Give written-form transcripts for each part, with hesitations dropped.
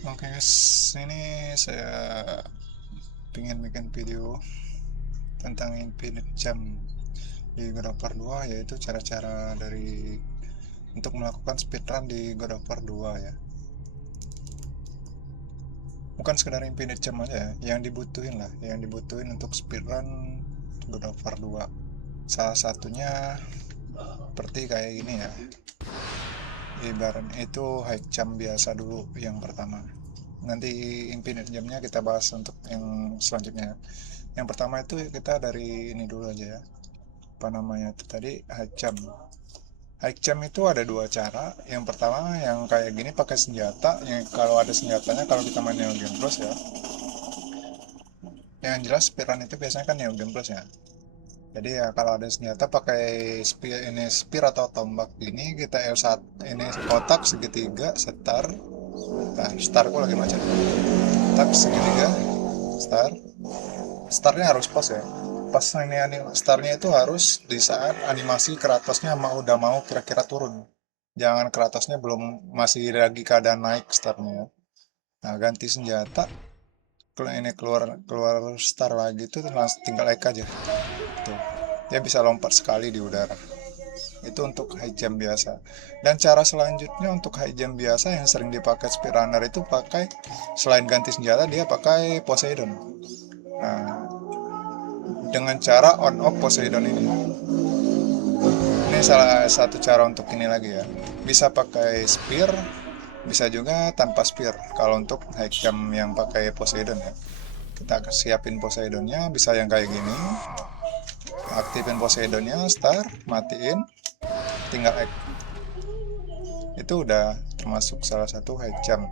Oke guys, ini saya ingin bikin video tentang Infinite Jam di God of War 2, yaitu cara-cara untuk melakukan speedrun di God of War 2 ya. Bukan sekedar Infinite Jam aja ya, yang dibutuhin untuk speedrun God of War 2. Salah satunya seperti kayak gini ya. Ibarat itu high jump biasa dulu yang pertama. Nanti Infinite Jamnya kita bahas untuk yang selanjutnya. Yang pertama itu kita dari ini dulu aja ya, apa namanya itu tadi, high jump. High jump itu ada dua cara. Yang pertama yang kayak gini pakai senjata, yang kalau ada senjatanya, kalau kita main Neo Game Plus ya, yang jelas speedrun itu biasanya kan Neo Game Plus ya. Jadi ya kalau ada senjata pakai spear atau tombak ini, kita L1 ini kotak segitiga start. Nah, startku lagi macet. Kotak segitiga start. Startnya harus pas ya. Pas ini startnya itu harus di saat animasi Kratosnya udah mau kira-kira turun. Jangan Kratosnya belum, masih lagi keadaan naik startnya ya. Nah, ganti senjata. Kalau ini keluar keluar star lagi tuh langsung tinggal naik aja. Tuh. Dia bisa lompat sekali di udara. Itu untuk high jump biasa. Dan cara selanjutnya untuk high jump biasa yang sering dipakai speedrunner itu pakai, selain ganti senjata, dia pakai Poseidon. Nah, dengan cara on off Poseidon ini. Ini salah satu cara untuk ini lagi ya. Bisa pakai spear, bisa juga tanpa spear. Kalau untuk high jump yang pakai Poseidon ya. Kita siapin Poseidonnya, bisa yang kayak gini. Aktifin Poseidonnya, start, matiin, tinggal X. Itu udah termasuk salah satu high jump.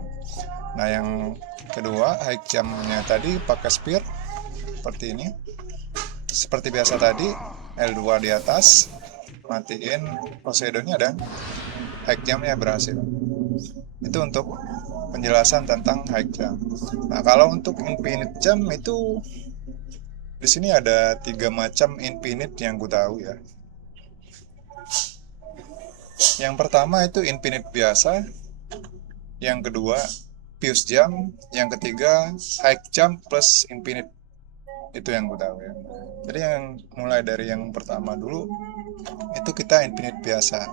Nah, yang kedua, high jumpnya tadi pakai spear seperti ini. Seperti biasa tadi, L2 di atas, matiin Poseidonnya, dan high jumpnya berhasil. Itu untuk penjelasan tentang high jump. Nah, kalau untuk infinite jump itu di sini ada 3 macam infinite yang gue tahu ya. Yang pertama itu infinite biasa, yang kedua fuse jump, yang ketiga high jump plus infinite. Itu yang gue tahu ya. Jadi yang mulai dari yang pertama dulu, itu kita infinite biasa.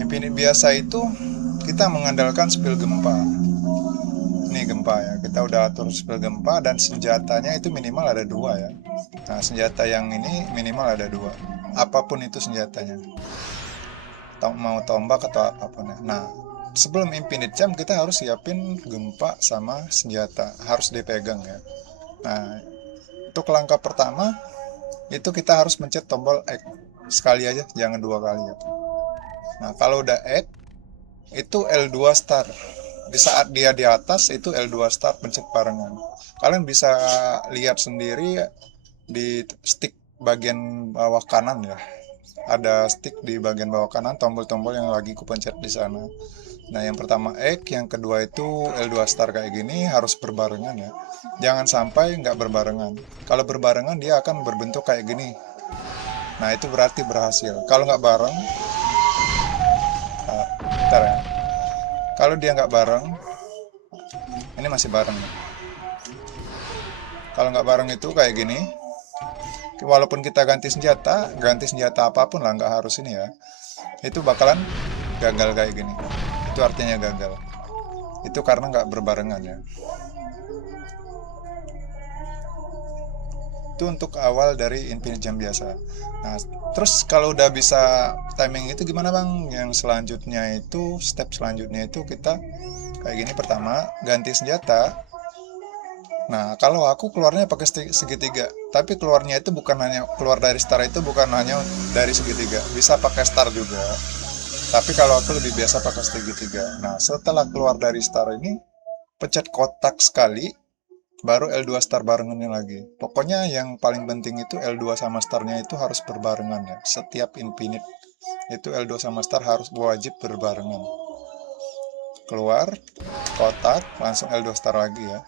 Infinite biasa itu kita mengandalkan spill gempa. Ini gempa ya, kita udah atur spill gempa, dan senjatanya itu minimal ada dua ya. Nah, senjata yang ini minimal ada dua, apapun itu senjatanya, mau tombak atau apapun ya. Nah, sebelum infinite jump kita harus siapin gempa sama senjata, harus dipegang ya. Nah, untuk langkah pertama itu kita harus mencet tombol X sekali aja, jangan 2 kali ya. Nah, kalau udah X itu L2 start. Di saat dia di atas itu L2 start, pencet barengan. Kalian bisa lihat sendiri di stick bagian bawah kanan ya. Ada stick di bagian bawah kanan, tombol-tombol yang lagi kupencet di sana. Nah, yang pertama X, yang kedua itu L2 start kayak gini, harus berbarengan ya. Jangan sampai nggak berbarengan. Kalau berbarengan dia akan berbentuk kayak gini. Nah, itu berarti berhasil. Kalau nggak bareng, bentar ya. Kalau dia nggak bareng, ini masih bareng nih. Kalau nggak bareng itu kayak gini. Walaupun kita ganti senjata apapun lah, nggak harus ini ya. Itu bakalan gagal kayak gini. Itu artinya gagal. Itu karena nggak berbarengan ya. Itu untuk awal dari infinite jam biasa. Nah, terus kalau udah bisa timing itu gimana bang? Yang selanjutnya itu, step selanjutnya itu kita kayak gini. Pertama, ganti senjata. Nah, kalau aku keluarnya pakai segitiga, tapi keluarnya itu bukan hanya keluar dari star, itu bukan hanya dari segitiga, bisa pakai star juga. Tapi kalau aku lebih biasa pakai segitiga. Nah, setelah keluar dari star ini, pencet kotak sekali, baru L2 star barengannya lagi. Pokoknya yang paling penting itu L2 sama starnya itu harus berbarengan ya. Setiap infinite itu L2 sama star harus wajib berbarengan. Keluar kotak, langsung L2 star lagi ya.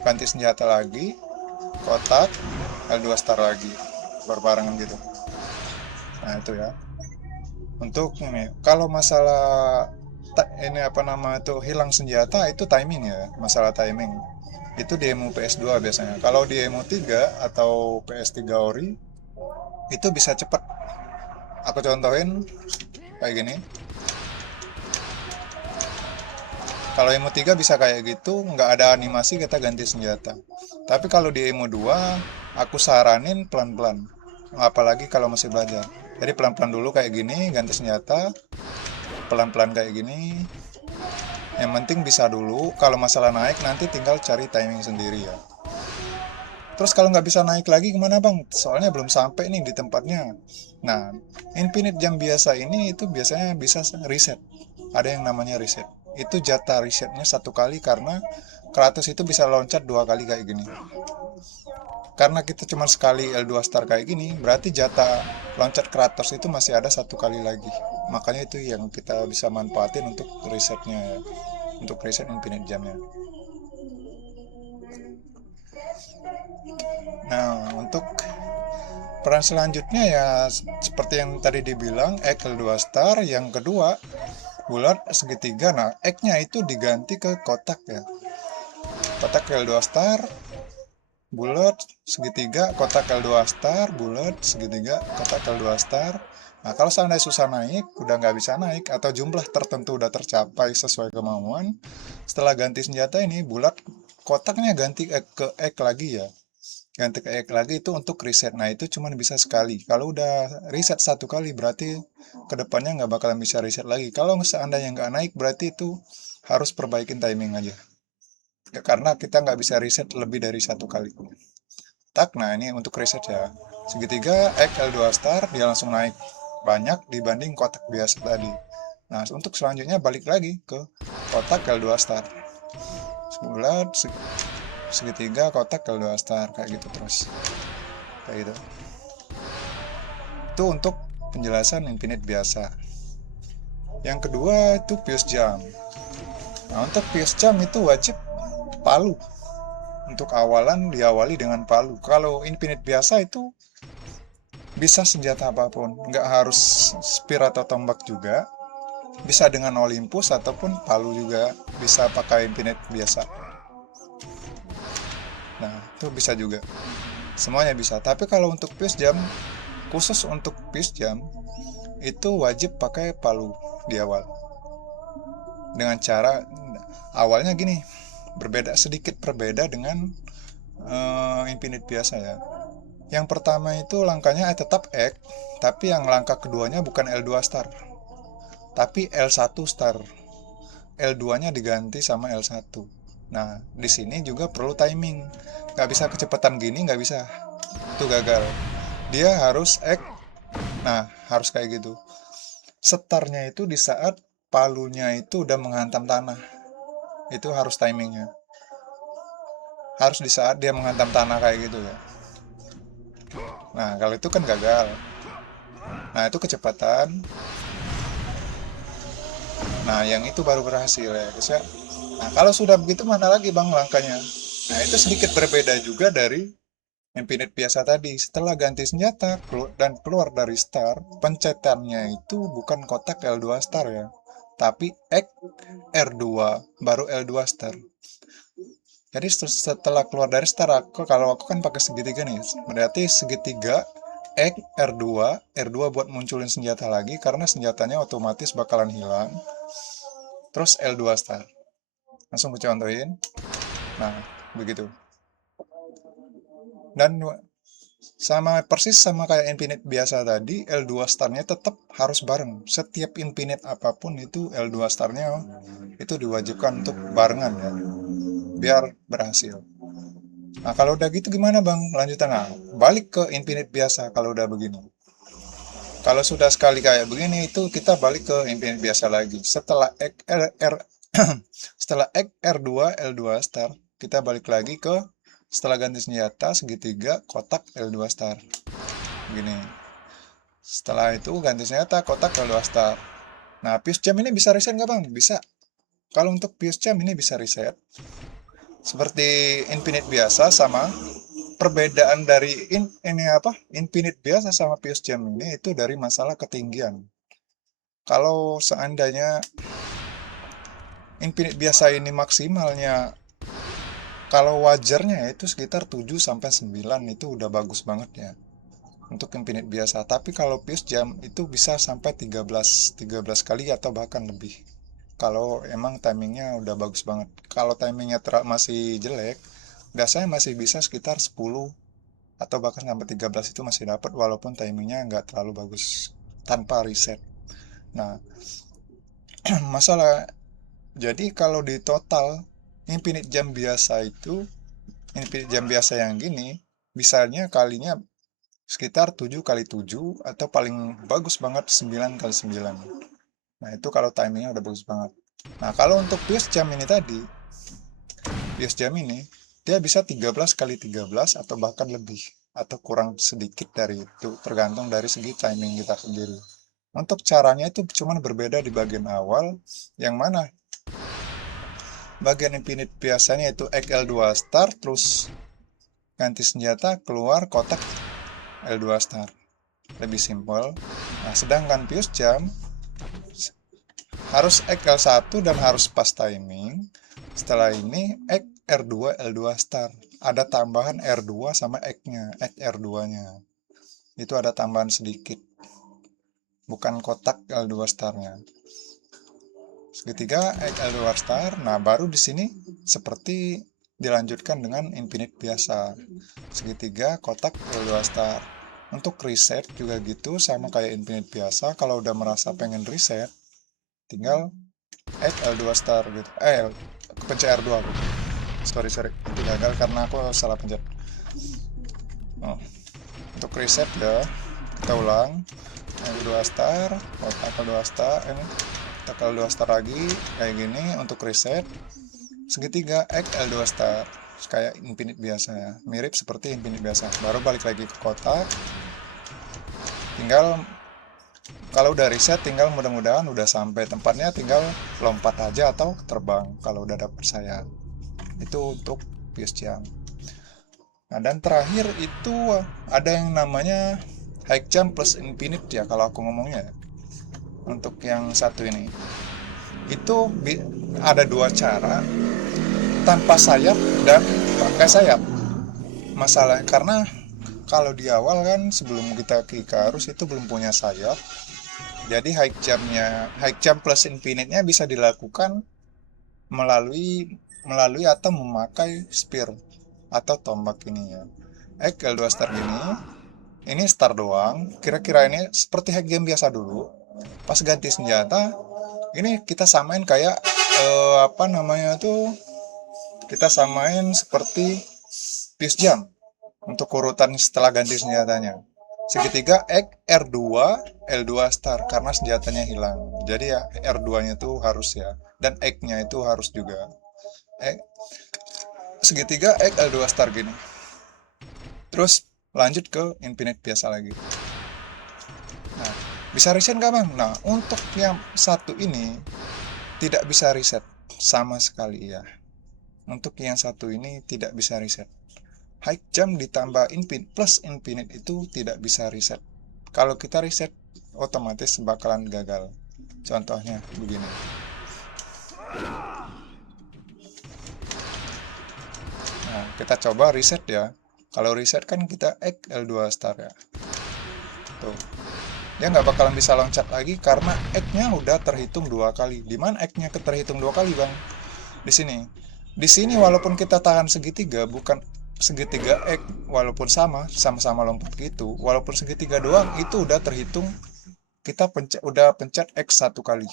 Ganti senjata lagi, kotak, L2 star lagi, berbarengan gitu. Nah, itu ya. Untuk ini, kalau masalah ini apa nama itu hilang senjata itu timing ya, masalah timing. Itu di emu PS2 biasanya. Kalau di emu 3 atau PS3 ori itu bisa cepet. Aku contohin kayak gini. Kalau emu 3 bisa kayak gitu, nggak ada animasi kita ganti senjata. Tapi kalau di emu 2, aku saranin pelan-pelan. Apalagi kalau masih belajar. Jadi pelan-pelan dulu kayak gini, ganti senjata. Pelan-pelan kayak gini. Yang penting bisa dulu, kalau masalah naik nanti tinggal cari timing sendiri ya. Terus kalau nggak bisa naik lagi gimana bang? Soalnya belum sampai nih di tempatnya. Nah, infinite jam biasa ini itu biasanya bisa reset. Ada yang namanya reset. Itu jatah resetnya satu kali karena Kratos itu bisa loncat dua kali kayak gini. Karena kita cuma sekali L2 star kayak gini, berarti jatah loncat Kratos itu masih ada satu kali lagi. Makanya itu yang kita bisa manfaatin untuk resetnya ya. Untuk reset infinite jamnya. Nah, untuk peran selanjutnya ya seperti yang tadi dibilang, egg L2 star, yang kedua bulat segitiga. Nah, egg-nya itu diganti ke kotak ya. Kotak L2 star, bulat segitiga, kotak L2 star, bulat segitiga, kotak L2 star. Nah, kalau seandainya susah naik, udah nggak bisa naik, atau jumlah tertentu udah tercapai sesuai kemauan, setelah ganti senjata ini, bulat kotaknya ganti ke egg lagi ya. Ganti ke egg lagi itu untuk reset. Nah, itu cuma bisa sekali. Kalau udah reset satu kali, berarti kedepannya nggak bakalan bisa reset lagi. Kalau seandainya nggak naik, berarti itu harus perbaikin timing aja. Karena kita nggak bisa reset lebih dari satu kali. Tak, nah ini untuk reset ya. Segitiga, egg L2 star, dia langsung naik. Banyak dibanding kotak biasa tadi. Nah, untuk selanjutnya balik lagi ke kotak L2 star. Bulat, segitiga, kotak L2 star. Kayak gitu terus. Kayak gitu. Itu untuk penjelasan infinite biasa. Yang kedua itu fuse jam. Nah, untuk fuse jam itu wajib palu. Untuk awalan diawali dengan palu. Kalau infinite biasa itu bisa senjata apapun, nggak harus spear atau tombak juga. Bisa dengan Olympus ataupun palu juga, bisa pakai infinite biasa. Nah, itu bisa juga. Semuanya bisa. Tapi kalau untuk fuse jam, khusus untuk fuse jam, itu wajib pakai palu di awal. Dengan cara awalnya gini, sedikit berbeda dengan infinite biasa ya. Yang pertama itu langkahnya tetap egg, tapi yang langkah keduanya bukan L2 star, tapi L1 star. L2-nya diganti sama L1. Nah, di sini juga perlu timing. Nggak bisa kecepatan gini, nggak bisa. Itu gagal. Dia harus egg. Nah, harus kayak gitu. Setarnya itu di saat palunya itu udah menghantam tanah. Itu harus timingnya. Harus di saat dia menghantam tanah kayak gitu ya. Nah, kalau itu kan gagal. Nah, itu kecepatan. Nah, yang itu baru berhasil ya, guys ya. Nah, kalau sudah begitu mana lagi bang langkahnya? Nah, itu sedikit berbeda juga dari infinite biasa tadi. Setelah ganti senjata dan keluar dari star, pencetannya itu bukan kotak L2 star ya, tapi X R2, baru L2 star. Jadi setelah keluar dari star, kalau aku kan pakai segitiga nih, berarti segitiga X R2, R2 buat munculin senjata lagi, karena senjatanya otomatis bakalan hilang. Terus L2 star. Langsung aku contohin. Nah, begitu. Dan sama persis sama kayak infinite biasa tadi, L2 starnya tetap harus bareng. Setiap infinite apapun itu L2 starnya itu diwajibkan untuk barengan ya, biar berhasil. Nah, kalau udah gitu gimana bang lanjutan? Nah, balik ke infinite biasa kalau udah begini. Kalau sudah sekali kayak begini itu kita balik ke infinite biasa lagi. Setelah setelah X R2 L2 star, kita balik lagi ke setelah ganti senjata segitiga kotak L2 star. Begini. Setelah itu ganti senjata kotak L2 star. Nah, fuse jam ini bisa reset nggak bang? Bisa. Kalau untuk fuse jam ini bisa reset. Seperti infinite biasa, sama perbedaan dari infinite biasa sama fuse jam ini itu dari masalah ketinggian. Kalau seandainya infinite biasa ini maksimalnya, kalau wajarnya itu sekitar 7 sampai 9, itu udah bagus banget ya untuk infinite biasa. Tapi kalau fuse jam itu bisa sampai 13 kali atau bahkan lebih. Kalau emang timingnya udah bagus banget. Kalau timingnya masih jelek, biasanya masih bisa sekitar 10 atau bahkan sampai 13 itu masih dapat walaupun timingnya nggak terlalu bagus tanpa reset. Nah, masalah jadi kalau di total infinite jam biasa itu, infinite jam biasa yang gini, bisanya kalinya sekitar 7 kali 7 atau paling bagus banget 9 kali 9. Nah, itu kalau timingnya udah bagus banget. Nah, kalau untuk fuse jam ini tadi, fuse jam ini dia bisa 13 kali 13 atau bahkan lebih atau kurang sedikit dari itu, tergantung dari segi timing kita sendiri. Untuk caranya itu cuma berbeda di bagian awal, yang mana bagian infinite biasanya itu XL2 star, terus ganti senjata keluar kotak L2 star, lebih simpel. Nah, sedangkan fuse jam harus XL1 dan harus pas timing. Setelah ini X R2 L2 star, ada tambahan R2 sama X-nya, X R2-nya. Itu ada tambahan sedikit, bukan kotak L2 starnya. Segitiga X L2 star. Nah, baru di sini seperti dilanjutkan dengan infinite biasa. Segitiga kotak L2 star. Untuk reset juga gitu, sama kayak infinite biasa. Kalau udah merasa pengen reset, tinggal X L2 star gitu. Pencet R2 aku. Sorry, itu gagal karena aku salah pencet. Untuk reset ya, kita ulang. L2 star, kotak L2 star, kotak L2 star lagi, kayak gini untuk reset. Segitiga X L2 star, kayak infinite biasa ya, mirip seperti infinite biasa. Baru balik lagi ke kotak. Tinggal kalau udah reset, tinggal mudah-mudahan udah sampai tempatnya, tinggal lompat aja atau terbang kalau udah dapet sayap. Itu untuk fuse jam. Nah, dan terakhir itu ada yang namanya high jump plus infinite ya kalau aku ngomongnya. Untuk yang satu ini, itu ada dua cara, tanpa sayap dan pakai sayap. Masalah karena kalau di awal kan sebelum kita ke Icarus itu belum punya sayap. Jadi high jump plus infinite-nya bisa dilakukan melalui atau memakai spear atau tombak ini ya. L2 star ini star doang. Kira-kira ini seperti hack game biasa dulu. Pas ganti senjata, ini kita samain kayak apa namanya tuh? Kita samain seperti fuse jam untuk urutan setelah ganti senjatanya. Segitiga X R2 L2 star karena senjatanya hilang. Jadi ya R2-nya tuh harus ya, dan X-nya itu harus juga. Segitiga X L2 star gini. Terus lanjut ke infinite biasa lagi. Nah, bisa reset nggak bang? Nah, untuk yang satu ini tidak bisa reset sama sekali ya. Untuk yang satu ini tidak bisa reset. High jump ditambah infinite plus infinite itu tidak bisa reset. Kalau kita reset, otomatis bakalan gagal. Contohnya begini. Nah, kita coba reset ya. Kalau reset kan kita X L2 star ya. Tuh. Dia nggak bakalan bisa loncat lagi karena X-nya udah terhitung 2 kali. Di mana X-nya terhitung 2 kali, Bang? Di sini. Di sini walaupun kita tahan segitiga, bukan segitiga X, walaupun sama-sama lompat gitu, walaupun segitiga doang, itu udah terhitung kita udah pencet X 1 kali.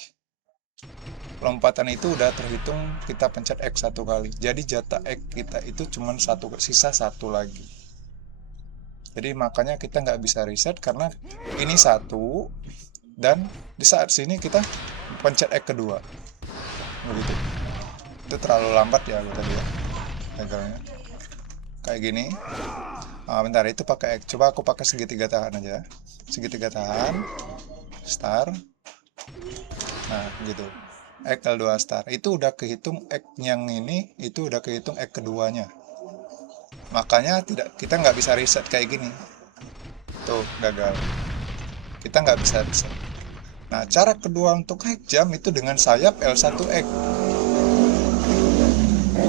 Lompatan itu udah terhitung kita pencet X 1 kali. Jadi jatah X kita itu cuma sisa 1 lagi. Jadi makanya kita nggak bisa reset karena ini 1, dan di saat sini kita pencet X kedua. Begitu. Itu terlalu lambat ya tadi ya. Gagalnya. Kayak gini. Bentar, itu pakai X. Coba aku pakai segitiga tahan aja. Segitiga tahan. Star. Nah, gitu. X L2 star. Itu udah kehitung X yang ini, itu udah kehitung X keduanya. Makanya kita nggak bisa reset kayak gini. Tuh, gagal. Kita nggak bisa reset. Nah, cara kedua untuk hack jam itu dengan sayap L1X.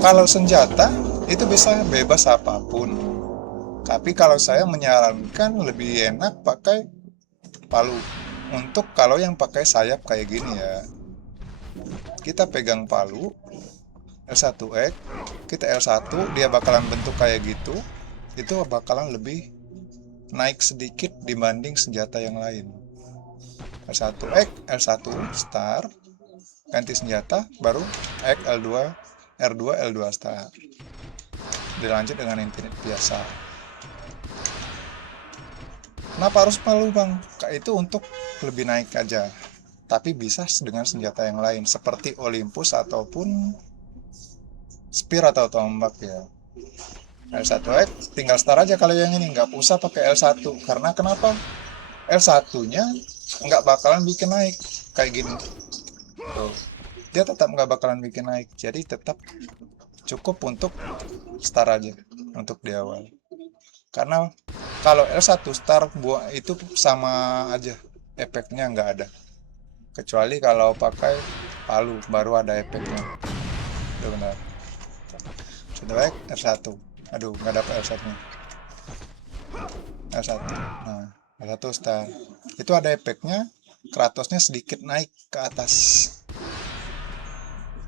Kalau senjata itu bisa bebas apapun. Tapi kalau saya menyarankan lebih enak pakai palu. Untuk kalau yang pakai sayap kayak gini ya, kita pegang palu L1X, kita L1, dia bakalan bentuk kayak gitu. Itu bakalan lebih naik sedikit dibanding senjata yang lain. L1X, L1 start, ganti senjata, baru X, L2, R2, L2 start. Dilanjut dengan infinite biasa. Kenapa harus palu bang? Itu untuk lebih naik aja. Tapi bisa dengan senjata yang lain seperti Olympus ataupun spear atau tombak ya. L1X tinggal start aja kalau yang ini, nggak usah pakai L1 karena kenapa? L1-nya nggak bakalan bikin naik kayak gini. Tuh. Dia tetap nggak bakalan bikin naik. Jadi tetap cukup untuk start aja untuk di awal. Karena kalau L1 start buat itu sama aja, efeknya nggak ada. Kecuali kalau pakai palu baru ada efeknya. Udah benar. Sudah baik R1. Aduh, nggak dapat R1-nya. R1. Nah, R1 start. Itu ada efeknya, Kratosnya sedikit naik ke atas.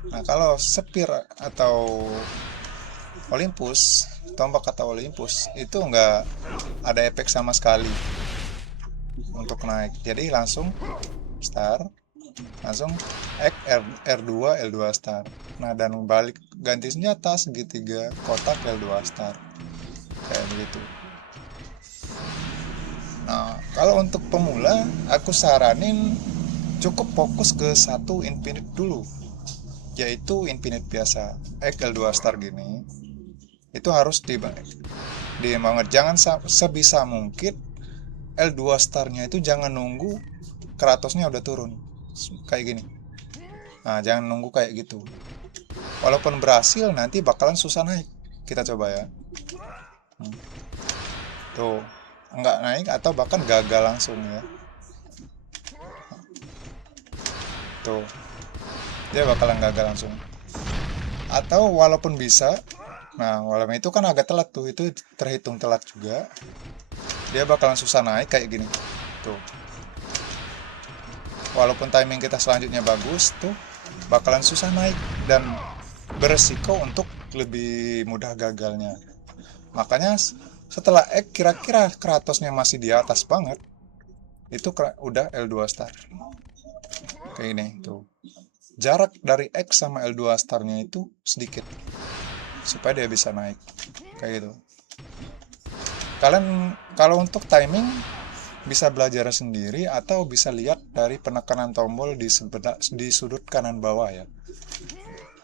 Nah, kalau spear atau Olympus, tombak atau Olympus, itu nggak ada efek sama sekali untuk naik. Jadi langsung start, langsung X, R2, L2 start. Nah, dan balik ganti senjata segitiga kotak L2 start. Kayak begitu. Nah, kalau untuk pemula, aku saranin cukup fokus ke satu infinite dulu, yaitu infinite biasa. L2 star gini, itu harus dibanget. Jangan sebisa mungkin L2 starnya itu jangan nunggu Kratosnya udah turun. Kayak gini. Nah, jangan nunggu kayak gitu. Walaupun berhasil, nanti bakalan susah naik. Kita coba ya. Tuh, nggak naik atau bahkan gagal langsung ya. Tuh, dia bakalan gagal langsung. Atau walaupun bisa, nah walaupun itu kan agak telat tuh, itu terhitung telat juga. Dia bakalan susah naik kayak gini. Tuh. Walaupun timing kita selanjutnya bagus, tuh bakalan susah naik dan beresiko untuk lebih mudah gagalnya. Makanya setelah kira-kira Kratosnya masih di atas banget, itu udah L2 star. Kayak gini tuh. Jarak dari X sama L2 starnya itu sedikit supaya dia bisa naik. Kayak gitu. Kalian kalau untuk timing bisa belajar sendiri atau bisa lihat dari penekanan tombol di sudut kanan bawah ya.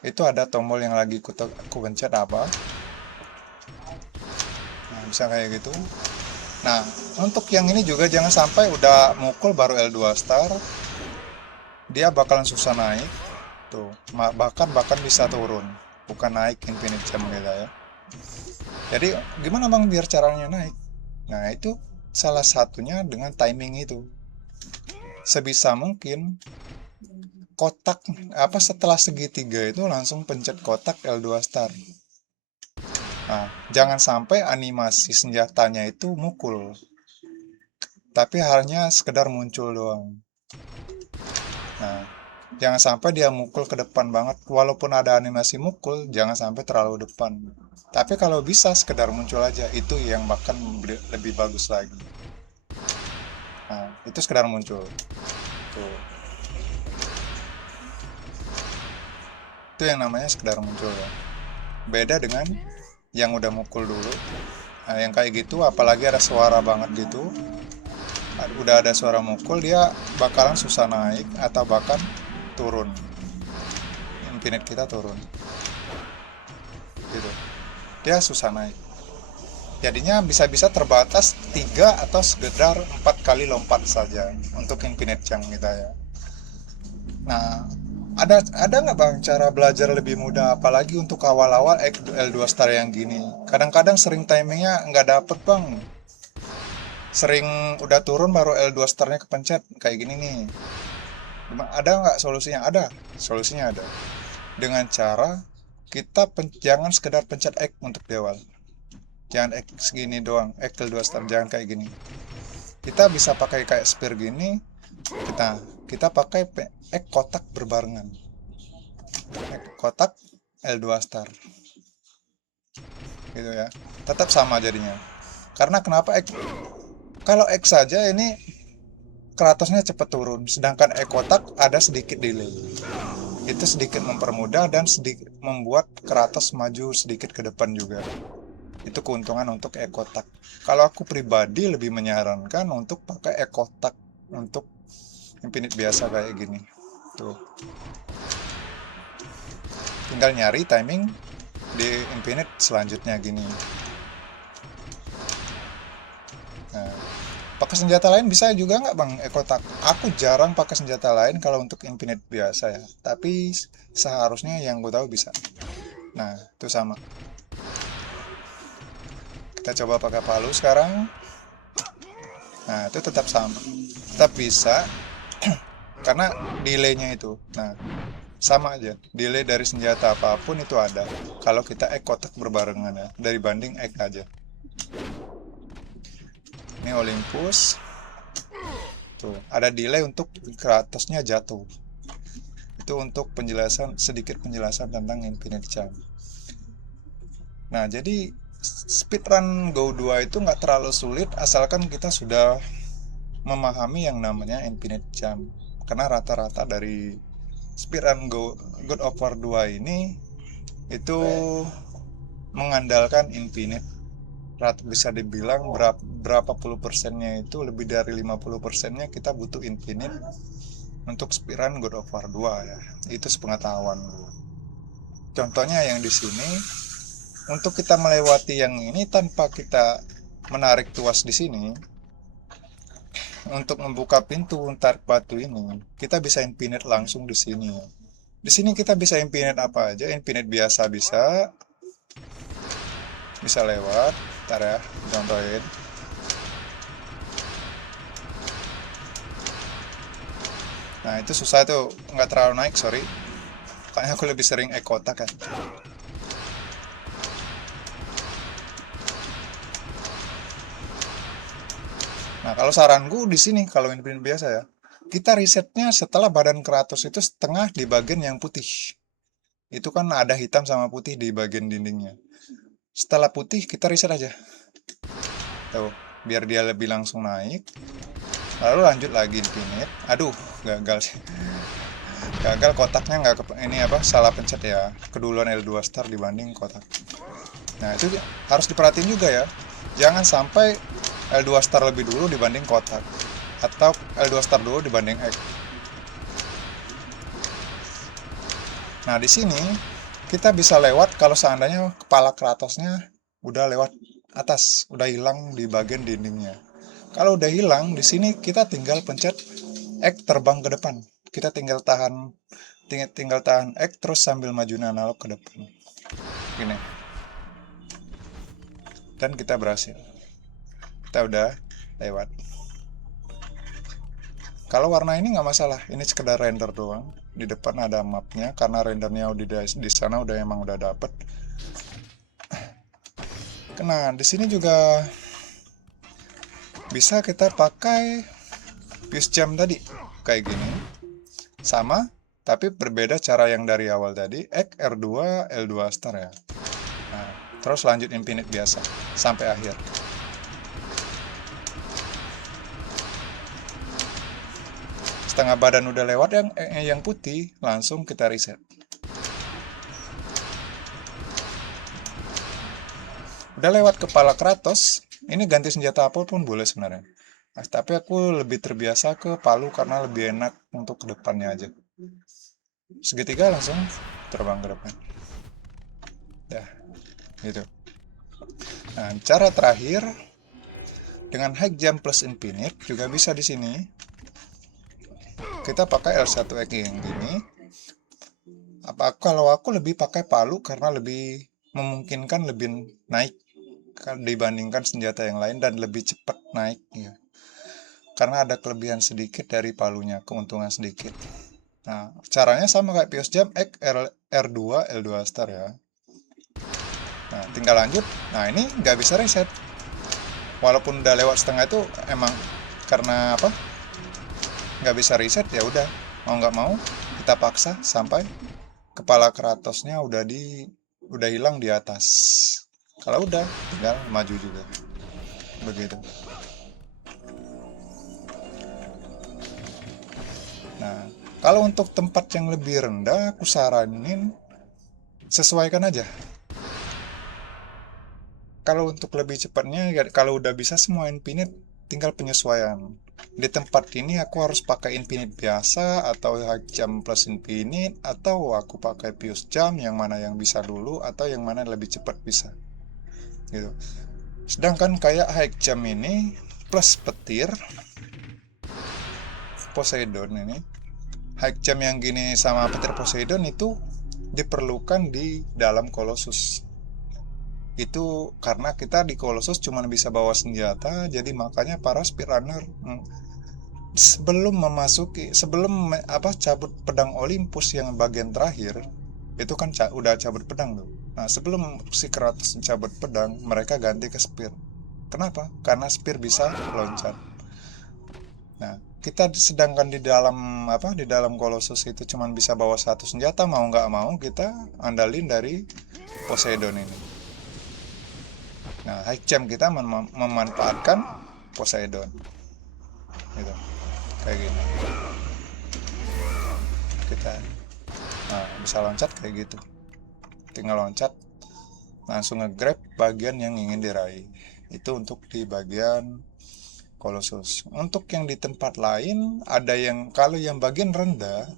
Itu ada tombol yang lagi aku pencet apa. Nah, bisa kayak gitu. Nah, untuk yang ini juga jangan sampai udah mukul baru L2 star. Dia bakalan susah naik. Tuh, bahkan bisa turun. Bukan naik infinite jam gitu ya. Jadi, gimana bang biar caranya naik? Nah, itu salah satunya dengan timing itu. Sebisa mungkin kotak apa setelah segitiga itu langsung pencet kotak L2 star. Nah, jangan sampai animasi senjatanya itu mukul. Tapi hanya sekedar muncul doang. Nah, jangan sampai dia mukul ke depan banget. Walaupun ada animasi mukul, jangan sampai terlalu depan. Tapi kalau bisa sekedar muncul aja, itu yang bahkan lebih bagus lagi. Nah, itu sekedar muncul. Tuh. Itu yang namanya sekedar muncul ya. Beda dengan yang udah mukul dulu. Nah, yang kayak gitu, apalagi ada suara banget gitu. Udah ada suara mukul, dia bakalan susah naik atau bahkan turun. Infinite kita turun. Gitu. Dia susah naik. Jadinya bisa-bisa terbatas 3 atau sekedar 4 kali lompat saja untuk infinite jump kita ya. Nah, ada nggak bang cara belajar lebih mudah apalagi untuk awal-awal L2 star yang gini? Kadang-kadang sering timingnya nggak dapet bang. Sering udah turun baru L2 starnya kepencet kayak gini nih. Ada nggak solusinya? Ada, solusinya ada. Dengan cara kita jangan sekedar pencet X untuk di awal. Jangan X segini doang, X ke 2 star, jangan kayak gini. Kita bisa pakai kayak spear gini, kita pakai X kotak berbarengan. X kotak L2 star. Gitu ya. Tetap sama jadinya. Karena kenapa X? Kalau X saja ini Kratosnya cepat turun, sedangkan E kotak ada sedikit delay. Itu sedikit mempermudah dan sedikit membuat Kratos maju sedikit ke depan juga. Itu keuntungan untuk E kotak. Kalau aku pribadi lebih menyarankan untuk pakai E kotak untuk infinite biasa kayak gini. Tuh. Tinggal nyari timing di infinite selanjutnya gini. Nah, pakai senjata lain bisa juga nggak bang ekotak? Aku jarang pakai senjata lain kalau untuk infinite biasa ya. Tapi seharusnya yang gue tahu bisa. Nah itu sama. Kita coba pakai palu sekarang. Nah itu tetap sama. Tetap bisa. Karena delaynya itu. Nah sama aja. Delay dari senjata apapun itu ada. Kalau kita kotak berbarengan ya. Dari banding aja. Ini Olympus. Tuh, ada delay untuk Kratosnya jatuh. Itu untuk sedikit penjelasan tentang Infinite Charm. Nah, jadi speedrun Go 2 itu nggak terlalu sulit asalkan kita sudah memahami yang namanya Infinite Charm. Karena rata-rata dari speedrun God of War 2 ini itu mengandalkan Infinite. Bisa dibilang berapa puluh persennya itu lebih dari 50 persennya kita butuh Infinite untuk speedrun God of War 2 ya. Itu sepengetahuan. Contohnya yang di sini, untuk kita melewati yang ini tanpa kita menarik tuas di sini, untuk membuka pintu tarik batu ini, kita bisa infinite langsung di sini. Di sini kita bisa infinite apa aja, infinite biasa bisa lewat. Ntar ya, contohin. Nah itu susah tuh, nggak terlalu naik, sorry. Kayaknya aku lebih sering kotak kan. Nah, kalau saranku di sini kalau infinite biasa ya, kita risetnya setelah badan Kratos itu setengah di bagian yang putih. Itu kan ada hitam sama putih di bagian dindingnya. Setelah putih kita riset aja. Tuh, biar dia lebih langsung naik. Lalu lanjut lagi infinite. Aduh, gagal sih. Gagal kotaknya nggak ini apa salah pencet ya. Keduluan L2 star dibanding kotak. Nah, itu harus diperhatiin juga ya. Jangan sampai L2 star lebih dulu dibanding kotak atau L2 star dulu dibanding X. Nah, di sini kita bisa lewat kalau seandainya kepala Kratosnya udah lewat atas, udah hilang di bagian dindingnya. Kalau udah hilang, di sini kita tinggal pencet X terbang ke depan. Kita tinggal tahan X terus sambil maju analog ke depan. Gini. Dan kita berhasil. Kita udah lewat. Kalau warna ini nggak masalah, ini sekedar render doang. Di depan ada mapnya, karena rendernya di sana emang udah dapet. Nah, di sini juga bisa kita pakai fuse jam tadi, kayak gini. Sama, tapi berbeda cara yang dari awal tadi, X, R2, L2 star ya. Nah, terus lanjut infinite biasa, sampai akhir. Setengah badan udah lewat yang putih, langsung kita reset. Udah lewat kepala Kratos, ini ganti senjata apapun boleh sebenarnya. Nah, tapi aku lebih terbiasa ke palu karena lebih enak untuk kedepannya aja. Segitiga langsung terbang ke depan. Ya, gitu. Nah, cara terakhir dengan high jump plus infinite juga bisa di sini. Kita pakai L1X yang gini. Kalau aku lebih pakai palu karena lebih memungkinkan lebih naik dibandingkan senjata yang lain dan lebih cepat naik ya. Karena ada kelebihan sedikit dari palunya, keuntungan sedikit. Nah, caranya sama kayak Pius Jam, X, R2, L2 star ya. Nah, tinggal lanjut. Nah, ini nggak bisa reset. Walaupun udah lewat setengah itu emang karena apa? Nggak bisa reset ya udah. Mau nggak mau kita paksa sampai kepala Kratosnya udah hilang di atas. Kalau udah tinggal maju juga. Begitu. Nah, kalau untuk tempat yang lebih rendah, aku saranin sesuaikan aja. Kalau untuk lebih cepatnya, ya kalau udah bisa semua infinite, tinggal penyesuaian. Di tempat ini aku harus pakai infinite biasa, atau high jump plus infinite, atau aku pakai fuse jump, yang mana yang bisa dulu, atau yang mana lebih cepat bisa. Gitu. Sedangkan kayak high jump ini, plus petir, Poseidon ini, high jump yang gini sama petir Poseidon itu diperlukan di dalam Colossus. Itu karena kita di Colossus cuma bisa bawa senjata, jadi makanya para speedrunner sebelum cabut pedang Olympus yang bagian terakhir itu kan udah cabut pedang tuh. Nah, sebelum si Kratos cabut pedang, mereka ganti ke spear. Kenapa? Karena spear bisa loncat. Nah, kita sedangkan di dalam Colossus itu cuma bisa bawa satu senjata, mau nggak mau kita andalin dari Poseidon ini. Nah, high jump kita memanfaatkan Poseidon. Gitu. Kayak gini. Kita bisa loncat kayak gitu. Tinggal loncat, langsung nge-grab bagian yang ingin diraih. Itu untuk di bagian Colossus. Untuk yang di tempat lain, ada yang kalau yang bagian rendah,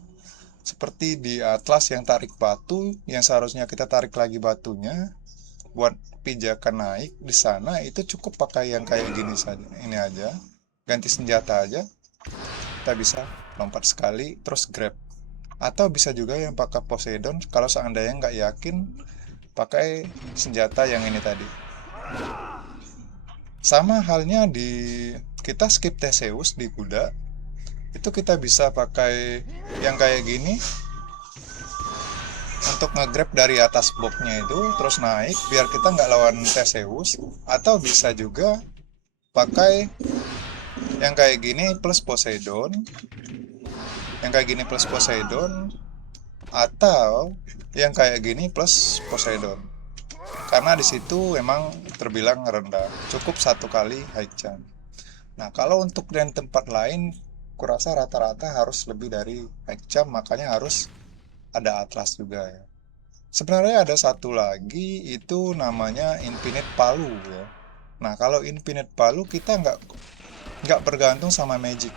seperti di Atlas yang tarik batu, yang seharusnya kita tarik lagi batunya, buat pijakan naik di sana itu cukup pakai yang kayak gini saja. Ini aja, ganti senjata aja, kita bisa lompat sekali terus grab. Atau bisa juga yang pakai Poseidon kalau seandainya nggak yakin pakai senjata yang ini tadi. Sama halnya di kita skip Theseus di kuda, itu kita bisa pakai yang kayak gini untuk nge-grab dari atas boxnya itu terus naik biar kita nggak lawan Theseus. Atau bisa juga pakai yang kayak gini plus Poseidon, atau yang kayak gini plus Poseidon. Karena di situ emang terbilang rendah, cukup satu kali high jump. Nah, kalau untuk dan tempat lain, kurasa rata-rata harus lebih dari high jump, makanya harus ada atlas juga ya. Sebenarnya ada satu lagi, itu namanya Infinite Palu ya. Nah, kalau Infinite Palu kita nggak bergantung sama magic.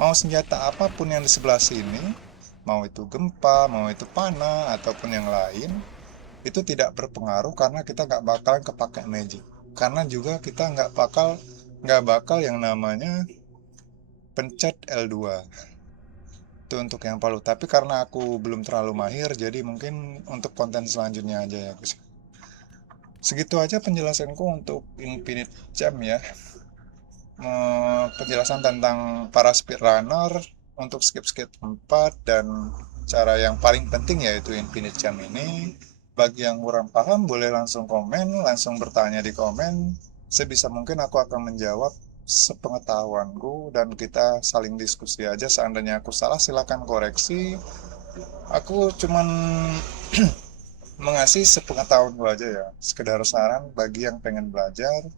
Mau senjata apapun yang di sebelah sini, mau itu gempa, mau itu panah, ataupun yang lain, itu tidak berpengaruh karena kita nggak bakal kepake magic. Karena juga kita nggak bakal yang namanya pencet L2. Itu untuk yang Palu. Tapi karena aku belum terlalu mahir, jadi mungkin untuk konten selanjutnya aja ya guys. Segitu aja penjelasanku untuk Infinite Jam ya. Penjelasan tentang para speedrunner untuk skip-skip 4 dan cara yang paling penting yaitu Infinite Jam ini. Bagi yang kurang paham boleh langsung komen, langsung bertanya di komen. Sebisa mungkin aku akan menjawab sepengetahuanku dan kita saling diskusi aja. Seandainya aku salah silakan koreksi. Aku cuman mengasih sepengetahuanku aja ya, sekedar saran bagi yang pengen belajar.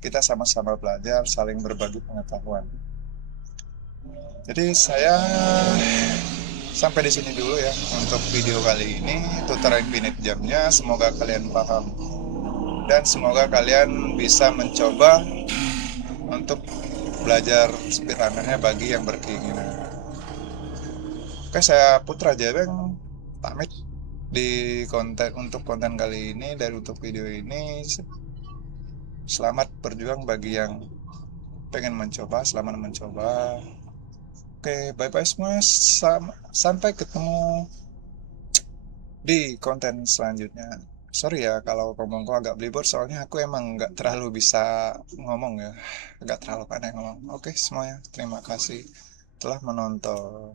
Kita sama-sama belajar, saling berbagi pengetahuan. Jadi saya sampai di sini dulu ya untuk video kali ini, tutorial Infinite Jamnya. Semoga kalian paham dan semoga kalian bisa mencoba untuk belajar speedrunnernya bagi yang berkeinginan. Oke, saya Putra Jebeng pamit untuk konten kali ini dan untuk video ini. Selamat berjuang bagi yang pengen mencoba, selamat mencoba. Oke, bye-bye semua. Sampai ketemu di konten selanjutnya. Sorry ya kalau ngomongku agak belibet, soalnya aku emang nggak terlalu bisa ngomong ya. Nggak terlalu pandai ngomong. Oke semuanya, terima kasih telah menonton.